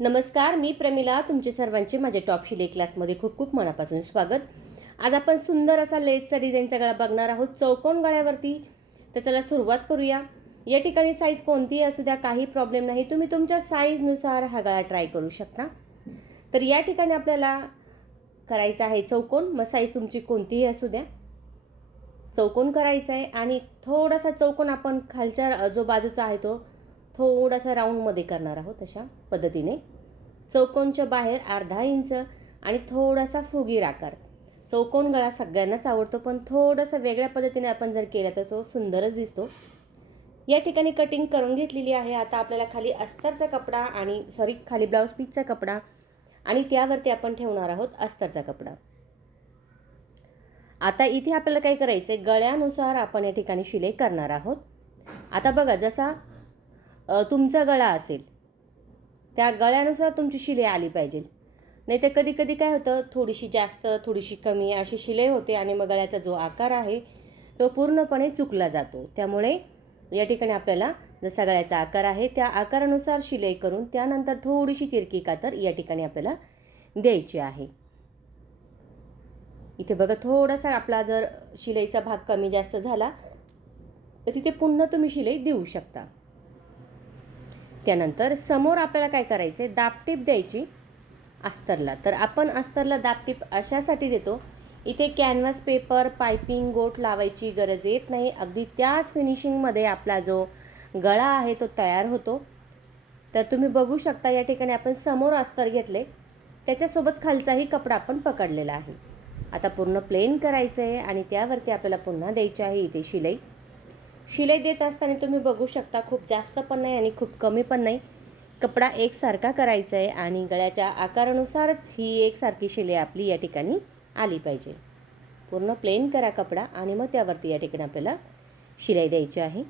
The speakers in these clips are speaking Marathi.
नमस्कार मी प्रमिला तुमचे सर्वांचे माझ्या टॉप शिले क्लासमध्ये खूप खूप मनापासून स्वागत. आज आपण सुंदर असा लेसचा डिझाईनचा गळा बघणार आहोत चौकोन गळ्यावरती. तर चला सुरुवात करूया. या ठिकाणी साईज कोणतीही असू द्या काही प्रॉब्लेम नाही. तुम्ही तुमच्या साईजनुसार हा गळा ट्राय करू शकता. तर या ठिकाणी आपल्याला करायचा आहे चौकोन. मग साईज तुमची कोणतीही असू द्या. चौकोन करायचा आहे आणि थोडासा चौकोन आपण खालच्या जो बाजूचा आहे तो थोडासा राऊंडमध्ये करणार आहोत अशा पद्धतीने. चौकोनच्या बाहेर अर्धा इंच आणि थोडासा फुगीर आकार. चौकोन गळा सगळ्यांनाच आवडतो पण थोडंसं वेगळ्या पद्धतीने आपण जर केला तर तो सुंदरच दिसतो. या ठिकाणी कटिंग करून घेतलेली आहे. आता आपल्याला खाली अस्तरचा कपडा आणि सॉरी खाली ब्लाऊज पीसचा कपडा आणि त्यावरती आपण ठेवणार आहोत अस्तरचा कपडा. आता इथे आपल्याला काय करायचं आहे गळ्यानुसार आपण या ठिकाणी शिलाई करणार आहोत. आता बघा जसा तुमचा गळा असेल. त्या गळ्यानुसार तुमची शिलाई आली पाहिजे. नाही तर कधी कधी काय होतं थोडीशी जास्त थोडीशी कमी अशी शिलाई होते आणि मग गळ्याचा जो आकार आहे तो पूर्णपणे चुकला जातो. त्यामुळे या ठिकाणी आपल्याला जसा गळ्याचा आकार आहे त्या आकारानुसार शिलाई करून त्यानंतर थोडीशी तिरकी कातर या ठिकाणी आपल्याला द्यायची आहे. इथे बघा थोडासा आपला जर शिलाईचा भाग कमी जास्त झाला तर तिथे पुन्हा तुम्ही शिलाई देऊ शकता. त्यानंतर समोर आपल्याला काय करायचं आहे दापटीप द्यायची अस्तरला. तर आपण अस्तरला दापटीप अशासाठी देतो. इथे कॅनव्हास पेपर पायपिंग गोट लावायची गरज येत नाही. अगदी त्याच फिनिशिंगमध्ये आपला जो गळा आहे तो तयार होतो. तर तुम्ही बघू शकता या ठिकाणी आपण समोर अस्तर घेतले. त्याच्यासोबत खालचाही कपडा आपण पकडलेला आहे. आता पूर्ण प्लेन करायचं आहे आणि त्यावरती आपल्याला पुन्हा द्यायची आहे इथे शिलाई. शिलाई देत असताना तुम्ही बघू शकता खूप जास्त पण नाही आणि खूप कमी पण नाही. कपडा एकसारखा करायचा आहे आणि गळ्याच्या आकारानुसारच ही एकसारखी शिलाई आपली या ठिकाणी आली पाहिजे. पूर्ण प्लेन करा कपडा आणि मग त्यावरती या ठिकाणी आपल्याला शिलाई द्यायची आहे.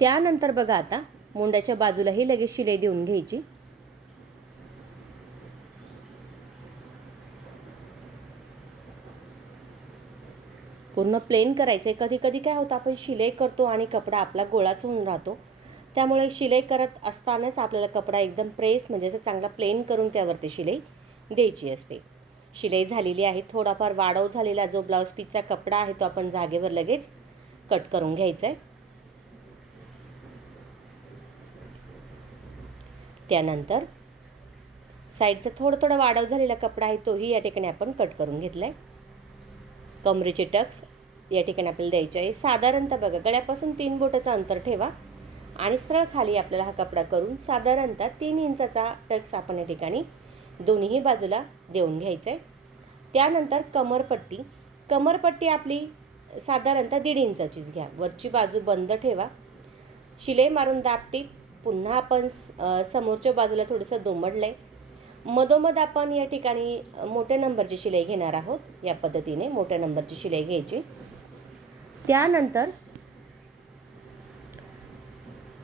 त्यानंतर बघा आता मुंड्याच्या बाजूलाही लगेच शिलाई देऊन घ्यायची. पूर्ण प्लेन करायचं आहे कधी कधी काय होतं आपण शिलाई करतो आणि कपडा आपला गोळाच होऊन राहतो. त्यामुळे शिलाई करत असतानाच आपल्याला कपडा एकदम प्रेस म्हणजे असं चांगला प्लेन करून त्यावरती शिलाई द्यायची असते. शिलाई झालेली आहे थोडाफार वाढव झालेला जो ब्लाऊज पीसचा कपडा आहे तो आपण जागेवर लगेच कट करून घ्यायचा आहे त्यानंतर साईडचा थोडं थोडा वाढव झालेला कपडा आहे तोही या ठिकाणी आपण कट करून घेतला आहे कमरेचे टक्स या ठिकाणी आपल्याला द्यायचे आहे. साधारणतः बघा गळ्यापासून तीन बोटाचं अंतर ठेवा आणि सरळ खाली आपल्याला हा कपडा करून साधारणतः तीन इंचाचा टक्स आपण या ठिकाणी दोन्ही बाजूला देऊन घ्यायचं आहे. त्यानंतर कमरपट्टी. कमरपट्टी आपली साधारणतः दीड इंचाचीच घ्या. वरची बाजू बंद ठेवा. शिलाई मारून दापटी पुन्हा आपण समोरच्या बाजूला थोडंसं दोमडलं आहे मधोमध आपण या ठिकाणी मोठ्या नंबरची शिलाई घेणार आहोत. या पद्धतीने मोठ्या नंबरची शिलाई घ्यायची. त्यानंतर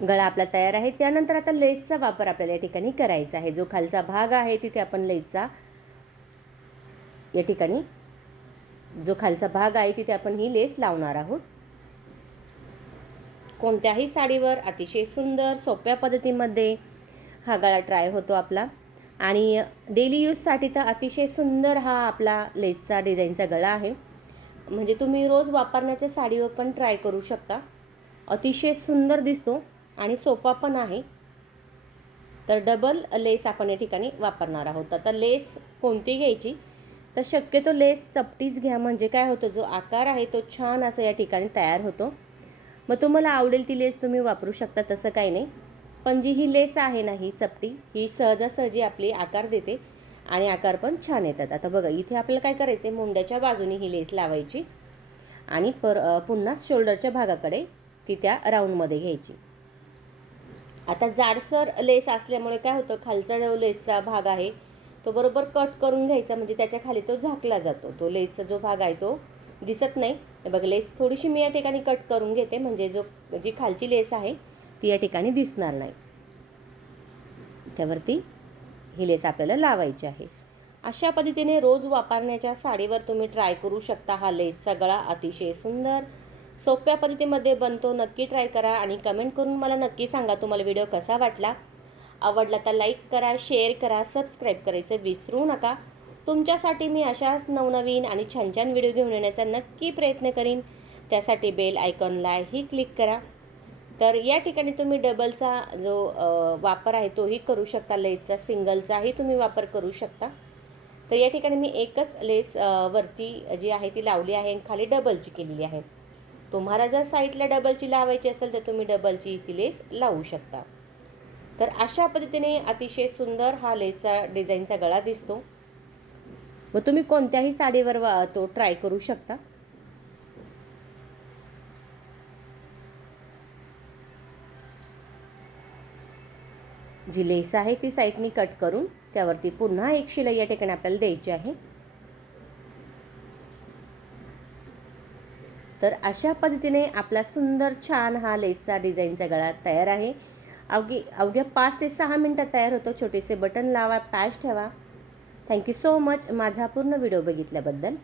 गळा आपला तयार आहे. त्यानंतर आता लेसचा वापर आपल्याला या ठिकाणी करायचा आहे. जो खालचा भाग आहे तिथे आपण लेसचा या ठिकाणी जो खालचा भाग आहे तिथे आपण ही लेस लावणार आहोत. कोणत्याही साडीवर अतिशय सुंदर सोप्या पद्धतीमध्ये हा गळा ट्राय होतो आपला. आणि डेली यूजसाठी तर अतिशय सुंदर हा आपला लेसचा डिझाईनचा गळा आहे. म्हणजे तुम्ही रोज वापरण्याच्या साडीवर पण ट्राय करू शकता. अतिशय सुंदर दिसतो आणि सोपा पण आहे. तर डबल लेस आपण या ठिकाणी वापरणार आहोत. आता लेस कोणती घ्यायची? तर शक्यतो लेस चपटीच घ्या. म्हणजे काय होतं? जो आकार आहे तो छान असा या ठिकाणी तयार होतो. मग तुम्हाला आवडेल ती लेस तुम्ही वापरू शकता. तसं काही नाही. पण जी ही लेस आहे ना ही चपटी. ही सहजासहजी आपली आकार देते आणि आकार पण छान येतात. आता बघा इथे आपल्याला काय करायचं आहे मुंड्याच्या बाजूने ही लेस लावायची आणि पर पुन्हा शोल्डरच्या भागाकडे ती त्या राऊंडमध्ये घ्यायची. आता जाडसर लेस असल्यामुळे काय होतं? खालचा जो लेसचा भाग आहे तो बरोबर कट करून घ्यायचा. म्हणजे त्याच्याखाली तो झाकला जातो. तो लेसचा जो भाग आहे तो दिसत नाही. बघ बघा लेस थोडीशी मी या ठिकाणी कट करून घेते. म्हणजे जो जी खालची लेस आहे ती या ठिकाणी दिसणार नाही. त्यावरती ही लेस आपल्याला लावायची आहे. अशा पद्धतीने रोज वापरण्याच्या साडीवर तुम्ही ट्राय करू शकता हा लेसचा गळा अतिशय सुंदर सोप्या पद्धतीमध्ये बनतो. नक्की ट्राय करा आणि कमेंट करून मला नक्की सांगा तुम्हाला व्हिडिओ कसा वाटला. आवडला तर लाईक करा शेअर करा सबस्क्राईब करायचं विसरू नका. तुमच्यासाठी मी अशाच नवनवीन आणि छान छान व्हिडिओ घेऊन येण्याचा नक्की प्रयत्न करीन. त्यासाठी बेल आयकॉनलाही क्लिक करा. तर या ठिकाणी तुम्ही डबलचा जो वापर आहे तोही करू शकता. लेसचा सिंगलचाही तुम्ही वापर करू शकता. तर या ठिकाणी मी एकच लेस वरती जी आहे ती लावली आहे आणि खाली डबलची केलेली आहे. तुम्हाला जर साईडला डबलची लावायची असेल तर तुम्ही डबलची ती लेस लावू शकता. तर अशा पद्धतीने अतिशय सुंदर हा लेसचा डिझाईनचा गळा दिसतो. व तुम्ही कोणत्याही साडीवर वा- तो ट्राय करू शकता. जी लेस आहे ती साईडनी कट करून त्यावरती पुन्हा एक शिलाई या ठिकाणी आपल्याला द्यायची आहे. तर अशा पद्धतीने आपला सुंदर छान हा लेसचा डिझाईनचा गळा तयार आहे. अवघी अवघ्या पाच ते सहा मिनटात तयार होतो. छोटेसे बटन लावा पॅच ठेवा. थँक्यू सो मच माझा पूर्ण व्हिडिओ बघितल्याबद्दल.